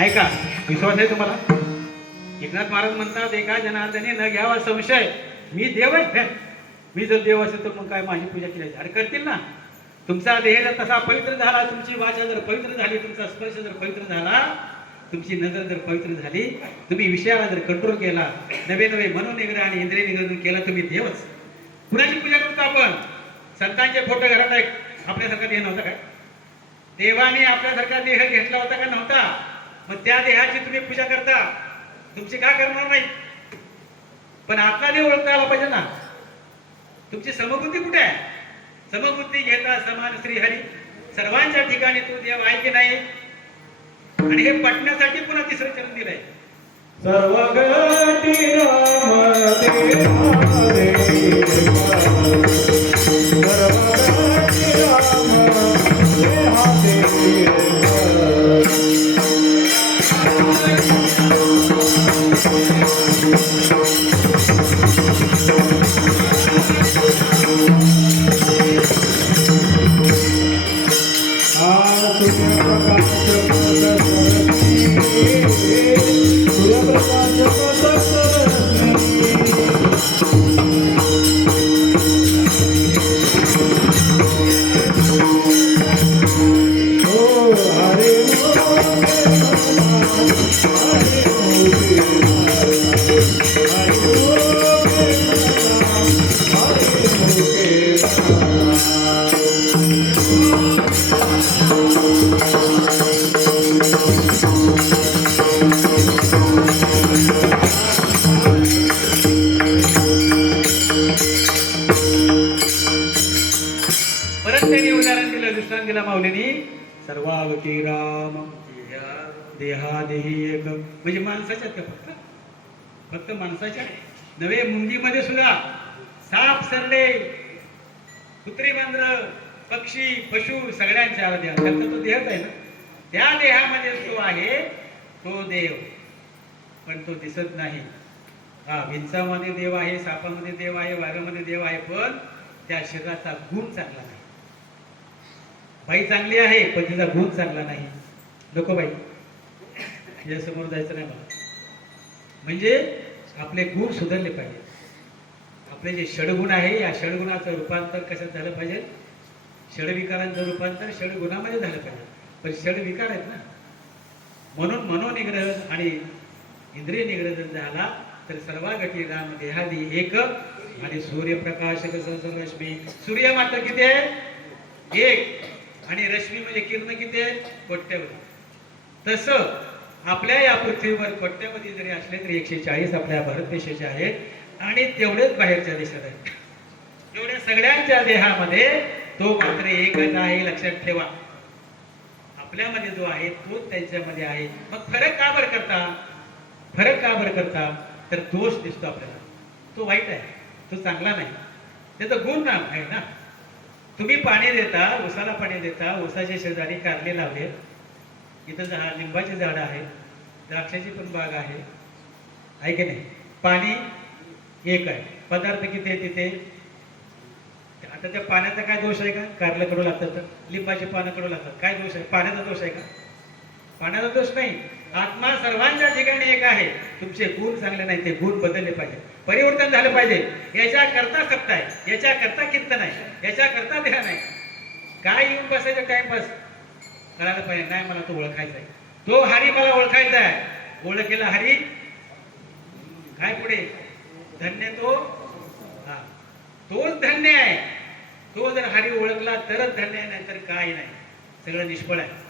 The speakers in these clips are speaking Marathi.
आहे का विश्वास आहे तुम्हाला? एकनाथ महाराज म्हणतात, एका जनार्दने न घ्यावा संशय, मी देव आहे. मी जर देव असेल तर मग काय माझी पूजा केली? अरे करतील ना. तुमचा देह जर तसा पवित्र झाला, तुमची वाचा जर पवित्र झाली, तुमचा स्पर्श जर पवित्र झाला, तुमची नजर जर पवित्र झाली, तुम्ही विषयाला जर कंट्रोल केला, नवे नवे मनोनिग्रह आणि इंद्रिय निग्रह केला, तुम्ही देवच. कुणाची पूजा करतो आपण? संतांचे फोटो घरात आहे. आपल्यासारखा देह नव्हता काय? देवाने आपल्यासारखा देह घेतला होता का? नव्हता. मग त्या देहाची तुम्ही पूजा करता, तुमची का करणार नाही? पण आतला देव ओळखता आला पाहिजे ना. तुमची समबुद्धी कुठे आहे? समबुद्धी घेता समान श्रीहरी, सर्वांच्या ठिकाणी तो देव आहे की नाही? आणि हे पटण्यासाठी पुन्हा तिसरं चरण दिलंय, सर्वगती राम सर्वावती राम देहादेही एक. म्हणजे माणसाच्यात का फक्त? फक्त माणसाच्या नवे. मुंगीमध्ये सुद्धा साप, सरडे, कुत्री, मांजर, पक्षी, पशु सगळ्यांच्या आराध्या. त्याचा तो देहच आहे ना. त्या देहामध्ये तो आहे, तो देव, पण तो दिसत नाही. हा, विंचामध्ये देव आहे, सापामध्ये देव आहे, वाघामध्ये देव आहे, पण त्या शरीराचा गुण चांगला नाही. बाई चांगली आहे पण तिचा गुण चांगला नाही. नको बाई, या समोर जायचं नाही मला. म्हणजे आपले गुण सुधारले पाहिजे. आपले जे षडगुण आहे, या षडगुणाचं रूपांतर कशात झालं पाहिजे? षडविकारांचं रूपांतर षडगुणामध्ये झालं पाहिजे. पण षडविकार आहेत ना. म्हणून मनोनिग्रह आणि इंद्रिय निग्रह जर झाला तर सर्वागती राम देहादी एक. आणि सूर्यप्रकाश कसं रश्मी, सूर्य मात्र किती आहे? एक. आणि रश्मी म्हणजे किरण किती आहे? कोट्यवधी. तसं आपल्या या पृथ्वीवर कोट्यवधी जरी असले तरी 140 आपल्या भारत देशाचे आहेत आणि तेवढेच बाहेरच्या देशात आहेत. एवढ्या सगळ्यांच्या देहामध्ये तो मात्र एकच आहे, लक्षात ठेवा. आपल्यामध्ये जो आहे तोच त्यांच्यामध्ये आहे. मग फरक का बरं करता? फरक का बरं करता? तर दोष दिसतो आपल्याला. तो वाईट आहे, तो चांगला नाही. त्याचा गुण ना आहे ना. तुम्ही पाणी देता, उसाला पाणी देता, उसाच्या शेजारी कारले लावले, इथं लिंबाची झाडं आहेत, द्राक्षाची पण बाग आहे की नाही? पाणी एक आहे, पदार्थ किती आहे तिथे? आता त्या पाण्याचा काय दोष आहे का? कारले कडू लागतात तर लिंबाची पानं कडू लागतात, काय दोष आहे? पाण्याचा दोष आहे का? पाण्याचा दोष नाही. आत्मा सर्वांच्या ठिकाणी एक आहे. तुमचे गुण चांगले नाही, ते गुण बदलले पाहिजे, परिवर्तन झालं पाहिजे. याच्या करता सत्ता आहे, याच्या करता कीर्तन आहे, याच्या करता ध्यान आहे. काय येऊन बसायचं टाइमपास? कळायला पाहिजे, नाही मला तो ओळखायचा आहे, तो हरी मला ओळखायचा आहे. ओळखेला हरी काय पुढे? धन्य तो. हा, तोच धन्य आहे. तो जर हरी ओळखला तरच धन्य आहे, नाही तर काही नाही, सगळं निष्फळ आहे.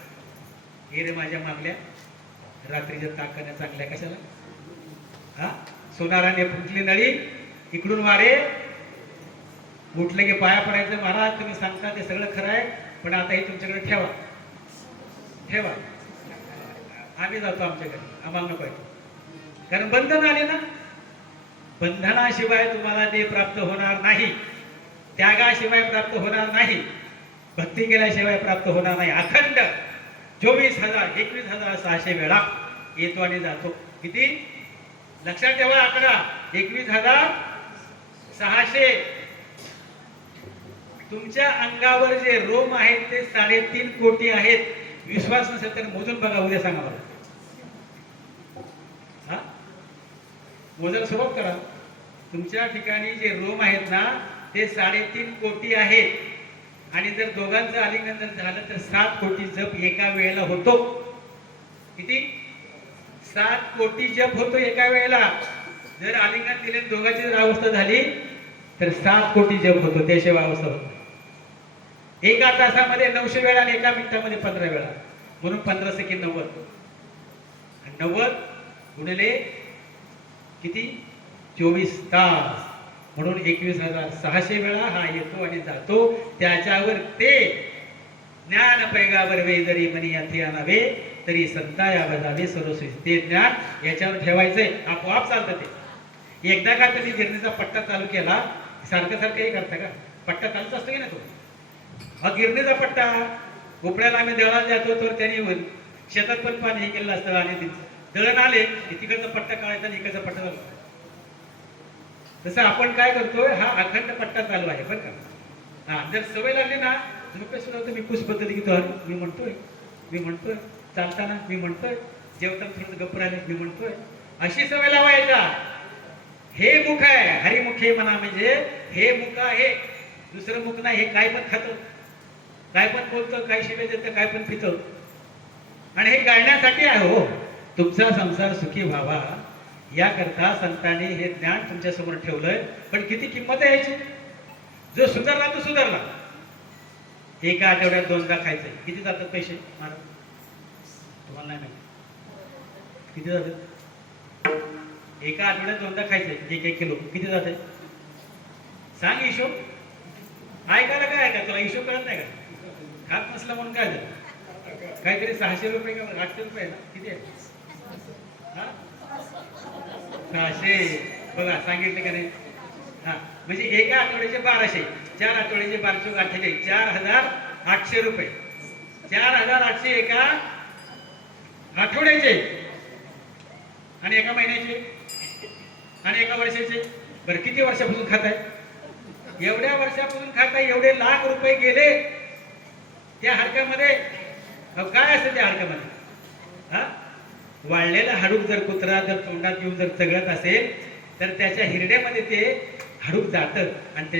हे रे माझ्या मागल्या रात्रीच्या ताकण्या चांगल्या कशाला? हा, सोनाराने फुटली नळी, इकडून वारे उठले की पाया पडायचं. महाराज तुम्ही सांगता ते सगळं खरं आहे, पण आता हे तुमच्याकडे ठेवा ठेवा, आम्ही जातो आमच्याकडे, आम्हाला नको आहे. कारण बंधन आले ना, बंधनाशिवाय तुम्हाला ते प्राप्त होणार नाही, त्यागाशिवाय प्राप्त होणार नाही, भक्ती केल्याशिवाय प्राप्त होणार नाही. अखंड 21,600 वेळा येतो आणि जातो. किती लक्षात ठेवा आकडा, 21,600. तुमच्या अंगावर जे रोम आहेत ते 3.5 कोटी आहेत. विश्वास नसेल तर मोजून बघा, उद्या सांगा मला. हा, मोजायला सुरुवात करा. तुमच्या ठिकाणी जे रोम आहेत ना ते 3.5 कोटी आहेत. आणि जर दोघांचं आलिंगन जर झालं तर 7 कोटी जप एका वेळेला होतो. किती? 7 कोटी जप होतो एका वेळेला. जर आलिंगन दिले दोघांची जर अवस्था झाली तर 7 कोटी जप होतो, त्याशिवाय अवस्था होत नाही. एका तासामध्ये 900 वेळा आणि एका मिनिटामध्ये 15 वेळा, म्हणून 15 सेकंद 90. 90 गुणिले किती? 24 तास, म्हणून 21,600 वेळा हा येतो आणि जातो. त्याच्यावर ते ज्ञान पैगावर वे जरी मनी याथे आणावे तरी संता या बजावे सर्वस्वी. ते ज्ञान याच्यावर ठेवायचंय, आपोआप चालतं ते. एकदा का तुम्ही गिरणीचा पट्टा चालू केला, सारखं सारखं हे करता का? पट्टा चालूच असतो की ना तो. हा गिरणीचा पट्टा, उपड्याला आम्ही दळण जातो तर त्यांनी शेतात पण पाणी हे केलेलं असतं आणि दळण आले की तिकडचा पट्टा काढायचा आणि इकडचा पट्टा चालू. तसं आपण काय करतोय, हा अखंड पट्टा चालू आहे बरं का. हा, जर सवय लागली ना, झोपेसुद्धा तुम्ही कुस पद्धती घेतो, मी म्हणतोय चालताना मी म्हणतोय, जेवताना थोडं गप्प राहिले मी म्हणतोय, अशी सवय लावायचा. हे मुख आहे, हरिमुखे म्हणा, म्हणजे हे मुख आहे, दुसरं मुख नाही. हे काय पण खातो, काय पण बोलतो, काय शिवे देतं, काय पण पितो. आणि हे गाळण्यासाठी आहे हो, तुमचा संसार सुखी व्हावा याकरता संतांनी हे ज्ञान तुमच्या समोर ठेवलंय. पण किती किंमत आहे याची? जो सुधारला तो सुधारला. एका आठवड्यात 2दा खायचंय, किती जातात पैसे महाराज? तुम्हाला नाही माहिती किती जातात? एका आठवड्यात 2दा खायचंय, 1 किलो, किती जाते? सांग हिशोब. ऐकायला काय ऐका, तुला हिशोब कळत नाही का? खात नसला म्हणून काय झालं? काहीतरी 600 रुपये का 800 रुपये ना, किती आहे? 600. बघा सांगितलं का नाही? हा, म्हणजे एका आठवड्याचे 1200, 4 आठवड्याचे 12 800, 4,800 रुपये. 4,800 एका आठवड्याचे, आणि एका महिन्याचे, आणि एका वर्षाचे. बरं, किती वर्षापासून खाताय? एवढ्या वर्षापासून खाताय, एवढे लाख रुपये गेले त्या हाडकामध्ये. काय असतं त्या हाडकामध्ये? हा, वाळलेलं हाडूक जर कुत्रा जर तोंडात घेऊन जर चगळत असेल तर त्याच्या हिरड्यामध्ये ते हाडूक जातं आणि त्याच्या